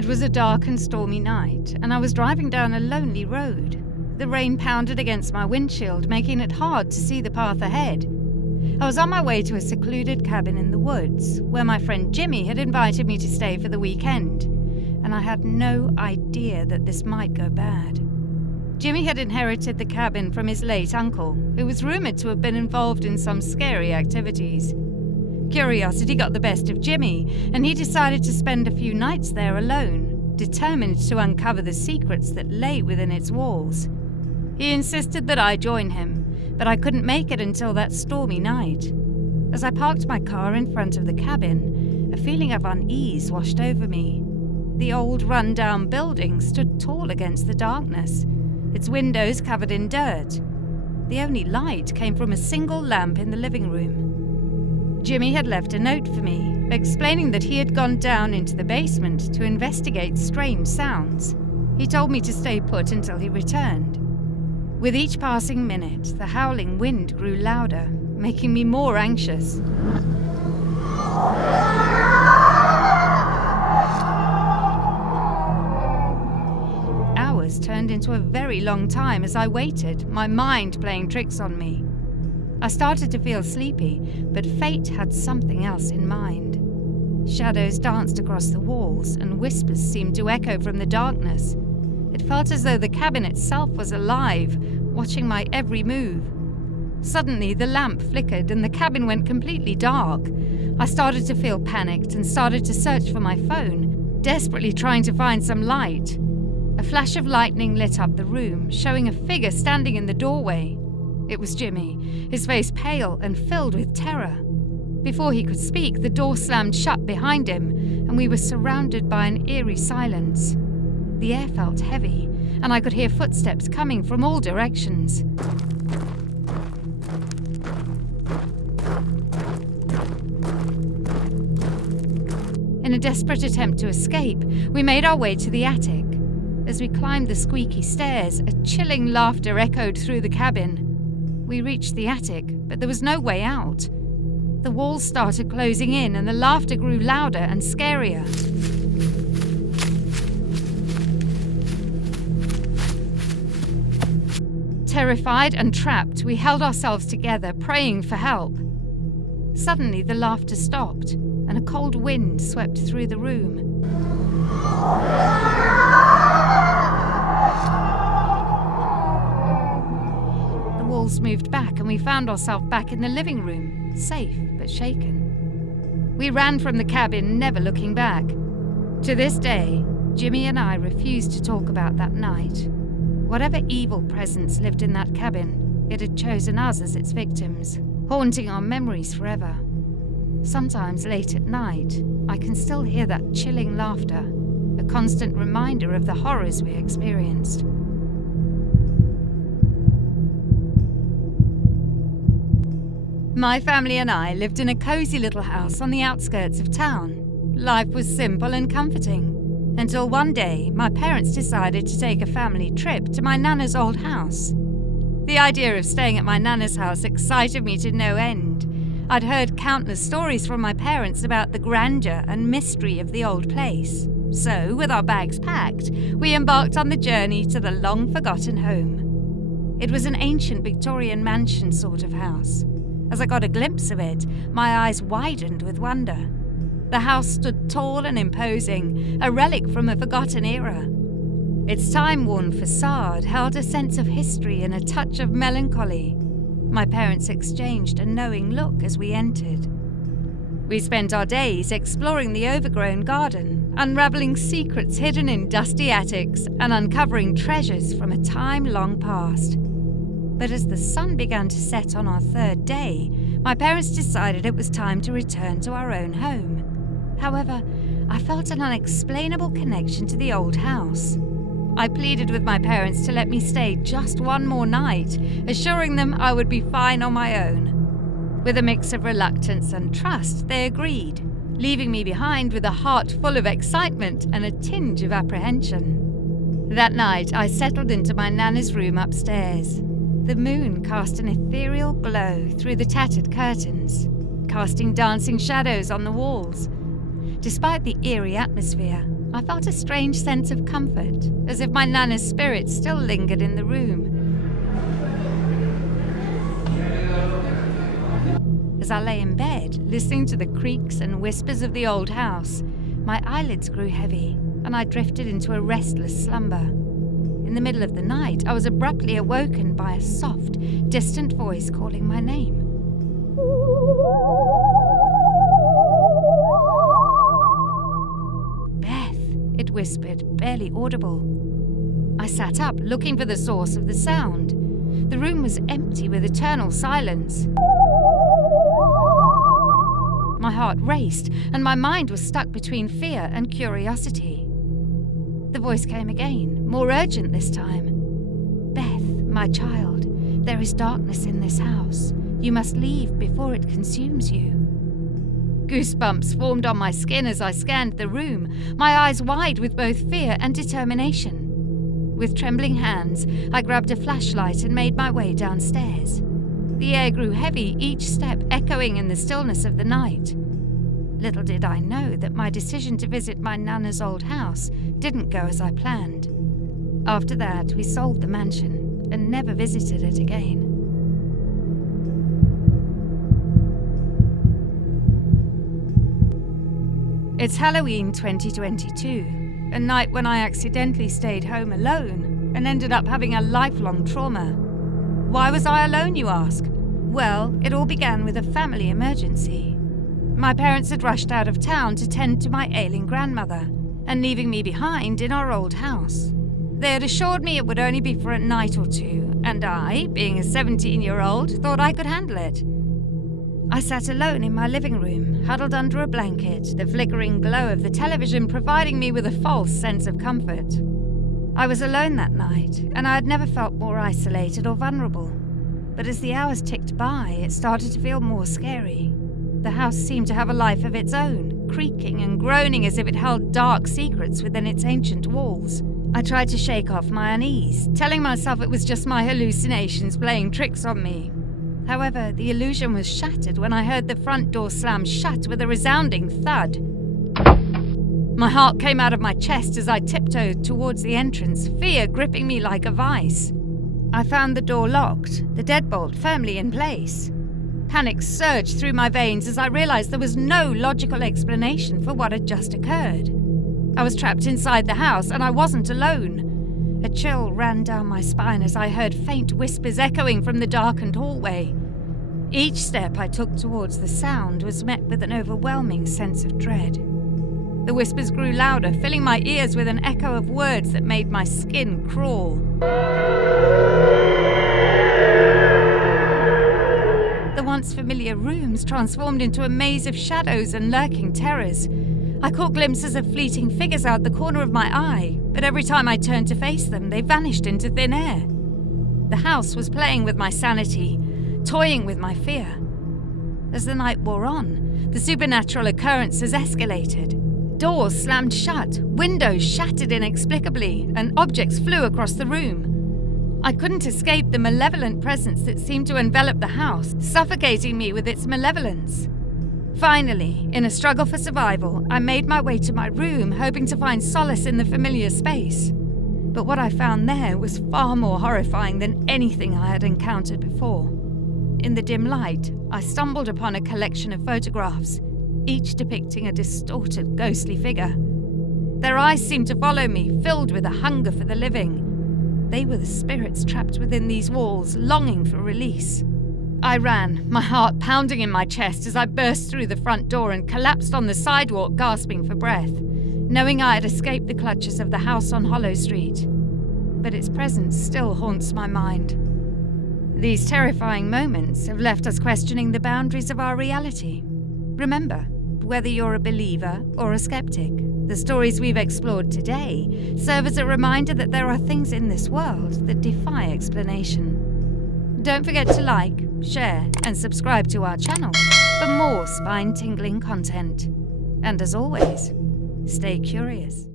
It was a dark and stormy night, and I was driving down a lonely road. The rain pounded against my windshield, making it hard to see the path ahead. I was on my way to a secluded cabin in the woods, where my friend Jimmy had invited me to stay for the weekend, and I had no idea that this might go bad. Jimmy had inherited the cabin from his late uncle, who was rumoured to have been involved in some scary activities. Curiosity got the best of Jimmy, and he decided to spend a few nights there alone, determined to uncover the secrets that lay within its walls. He insisted that I join him, but I couldn't make it until that stormy night. As I parked my car in front of the cabin, a feeling of unease washed over me. The old run-down building stood tall against the darkness, its windows covered in dirt. The only light came from a single lamp in the living room. Jimmy had left a note for me, explaining that he had gone down into the basement to investigate strange sounds. He told me to stay put until he returned. With each passing minute, the howling wind grew louder, making me more anxious. Hours turned into a very long time as I waited, my mind playing tricks on me. I started to feel sleepy, but fate had something else in mind. Shadows danced across the walls, and whispers seemed to echo from the darkness. It felt as though the cabin itself was alive, watching my every move. Suddenly, the lamp flickered and the cabin went completely dark. I started to feel panicked and started to search for my phone, desperately trying to find some light. A flash of lightning lit up the room, showing a figure standing in the doorway. It was Jimmy, his face pale and filled with terror. Before he could speak, the door slammed shut behind him, and we were surrounded by an eerie silence. The air felt heavy, and I could hear footsteps coming from all directions. In a desperate attempt to escape, we made our way to the attic. As we climbed the squeaky stairs, a chilling laughter echoed through the cabin. We reached the attic, but there was no way out. The walls started closing in, and the laughter grew louder and scarier. Terrified and trapped, we held ourselves together, praying for help. Suddenly, the laughter stopped, and a cold wind swept through the room. The walls moved back, and we found ourselves back in the living room, safe but shaken. We ran from the cabin, never looking back. To this day, Jimmy and I refuse to talk about that night. Whatever evil presence lived in that cabin, it had chosen us as its victims, haunting our memories forever. Sometimes late at night, I can still hear that chilling laughter, a constant reminder of the horrors we experienced. My family and I lived in a cozy little house on the outskirts of town. Life was simple and comforting, until one day my parents decided to take a family trip to my nana's old house. The idea of staying at my nana's house excited me to no end. I'd heard countless stories from my parents about the grandeur and mystery of the old place. So, with our bags packed, we embarked on the journey to the long-forgotten home. It was an ancient Victorian mansion sort of house. As I got a glimpse of it, my eyes widened with wonder. The house stood tall and imposing, a relic from a forgotten era. Its time-worn facade held a sense of history and a touch of melancholy. My parents exchanged a knowing look as we entered. We spent our days exploring the overgrown garden, unraveling secrets hidden in dusty attics and uncovering treasures from a time long past. But as the sun began to set on our third day, my parents decided it was time to return to our own home. However, I felt an unexplainable connection to the old house. I pleaded with my parents to let me stay just one more night, assuring them I would be fine on my own. With a mix of reluctance and trust, they agreed, leaving me behind with a heart full of excitement and a tinge of apprehension. That night, I settled into my nana's room upstairs. The moon cast an ethereal glow through the tattered curtains, casting dancing shadows on the walls. Despite the eerie atmosphere, I felt a strange sense of comfort, as if my Nana's spirit still lingered in the room. As I lay in bed, listening to the creaks and whispers of the old house, my eyelids grew heavy, and I drifted into a restless slumber. In the middle of the night, I was abruptly awoken by a soft, distant voice calling my name. "Beth," it whispered, barely audible. I sat up, looking for the source of the sound. The room was empty with eternal silence. My heart raced, and my mind was stuck between fear and curiosity. The voice came again, more urgent this time. "Beth, my child, there is darkness in this house. You must leave before it consumes you." Goosebumps formed on my skin as I scanned the room, my eyes wide with both fear and determination. With trembling hands, I grabbed a flashlight and made my way downstairs. The air grew heavy, each step echoing in the stillness of the night. Little did I know that my decision to visit my Nana's old house didn't go as I planned. After that, we sold the mansion and never visited it again. It's Halloween 2022, a night when I accidentally stayed home alone and ended up having a lifelong trauma. Why was I alone, you ask? Well, it all began with a family emergency. My parents had rushed out of town to tend to my ailing grandmother, and leaving me behind in our old house. They had assured me it would only be for a night or two, and I, being a 17-year-old, thought I could handle it. I sat alone in my living room, huddled under a blanket, the flickering glow of the television providing me with a false sense of comfort. I was alone that night, and I had never felt more isolated or vulnerable. But as the hours ticked by, it started to feel more scary. The house seemed to have a life of its own, creaking and groaning as if it held dark secrets within its ancient walls. I tried to shake off my unease, telling myself it was just my hallucinations playing tricks on me. However, the illusion was shattered when I heard the front door slam shut with a resounding thud. My heart came out of my chest as I tiptoed towards the entrance, fear gripping me like a vice. I found the door locked, the deadbolt firmly in place. Panic surged through my veins as I realized there was no logical explanation for what had just occurred. I was trapped inside the house, and I wasn't alone. A chill ran down my spine as I heard faint whispers echoing from the darkened hallway. Each step I took towards the sound was met with an overwhelming sense of dread. The whispers grew louder, filling my ears with an echo of words that made my skin crawl. The once familiar rooms transformed into a maze of shadows and lurking terrors. I caught glimpses of fleeting figures out the corner of my eye, but every time I turned to face them, they vanished into thin air. The house was playing with my sanity, toying with my fear. As the night wore on, the supernatural occurrences escalated. Doors slammed shut, windows shattered inexplicably, and objects flew across the room. I couldn't escape the malevolent presence that seemed to envelop the house, suffocating me with its malevolence. Finally, in a struggle for survival, I made my way to my room, hoping to find solace in the familiar space. But what I found there was far more horrifying than anything I had encountered before. In the dim light, I stumbled upon a collection of photographs, each depicting a distorted, ghostly figure. Their eyes seemed to follow me, filled with a hunger for the living. They were the spirits trapped within these walls, longing for release. I ran, my heart pounding in my chest as I burst through the front door and collapsed on the sidewalk, gasping for breath, knowing I had escaped the clutches of the house on Hollow Street. But its presence still haunts my mind. These terrifying moments have left us questioning the boundaries of our reality. Remember, whether you're a believer or a skeptic, the stories we've explored today serve as a reminder that there are things in this world that defy explanation. Don't forget to like, share, and subscribe to our channel for more spine-tingling content. And as always, stay curious.